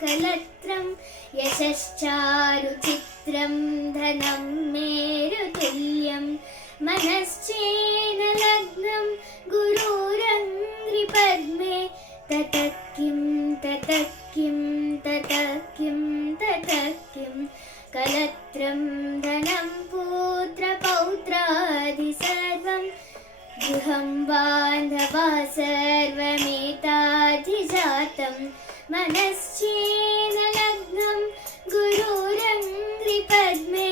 कलत्रं यशश्चारुचित्रं धनं मेरुतुल्यं मनश्चेन लग्नं गुरुरङ्घ्रिपद्मे ततः किं ततः किं ततः किं ततः किं कलत्रं धनं पुत्रपौत्रादि सर्वं गृहं बान्धवा सर्वमेताधिजातं मनश्चेन लग्नं गुरुरङ्घ्रिपद्मे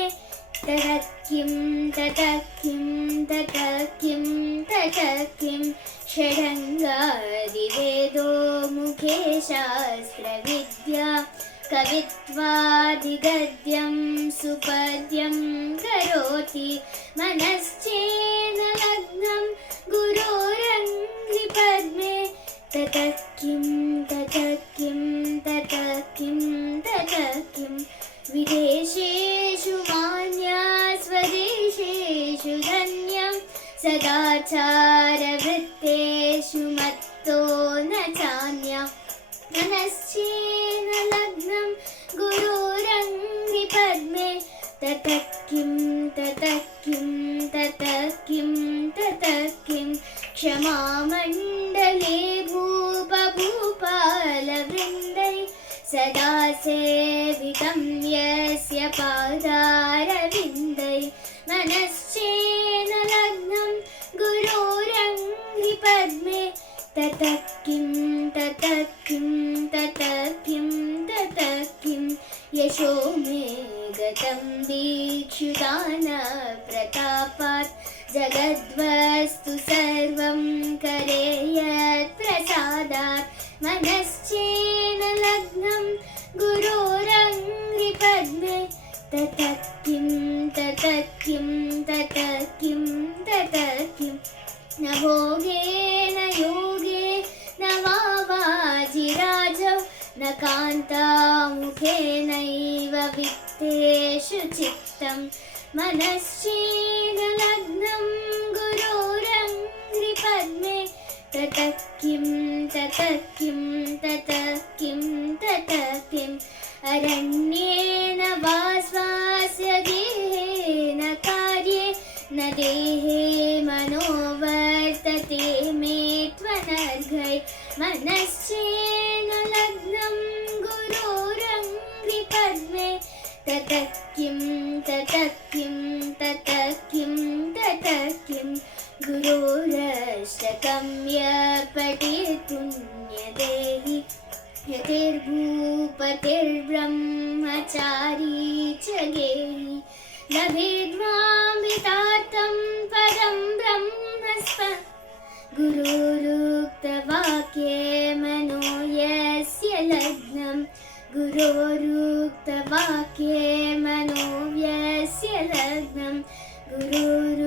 ततः किं ततः किं ततः किं ततः किं षडङ्गादिवेदो मुखे शास्त्रविद्या कवित्वादिगद्यं सुपद्यं करोति मनश्चेन लग्नं गुरोरङ्घ्रिपद्मे ततः किं ततः किं ततः किं ततः किं विदेशेषु मान्या स्वदेशेषु धन्यं सदाचारवृत्तेषु मत्तो न चान्या मनश्चेन लग्नं गुरोरङ्घ्रिपद्मे ततः किं ततः किं ततः किं ततः किं क्षमामण्डले भूपभूपालवृन्दै सदा सेवितं यस्य पादारविन्दै मनश्चेन लग्नं गुरोरङ्घ्रिपद्मे ततः किं ततः किं ततः किं ततः किं यशो मे गतं दीक्षितानप्रतापात् जगद्वस्तु सर्वं करे यत्प्रसादात् मनश्चेन लग्नं गुरोरङ्घ्रिपद्मे ततः किं ततः किं ततः किं ततः किं न भोगेन योगे न वाजिराजौ न कान्तामुखेनैव वित्तेषु चित्तं मनश्चेन लग्नं गुरोरङ्घ्रिपद्मे ततः किं ततः किं ततः किं ततः किम् अरण्येन वा स्वास्य गेहेन कार्ये न देहे मनोवर्तते मे त्वनर्घै मनश्चेन लग्नं गुरोरङ्घ्रिपद्मे ततः किं ततः किं ततः किं ततः किं गुरोरष्टकं यः पठेत् पुण्यदेहि यतिर्भूपतिर्ब्रह्मचारी च गेहि लभेद्वामृतार्थं परं ब्रह्मस्व गुरोरुक्तवाक्ये मनो यस्य लग्नं गुरोरुक्तवाक्ये मनो यस्य लग्नं गुरोरुक्तवाक्ये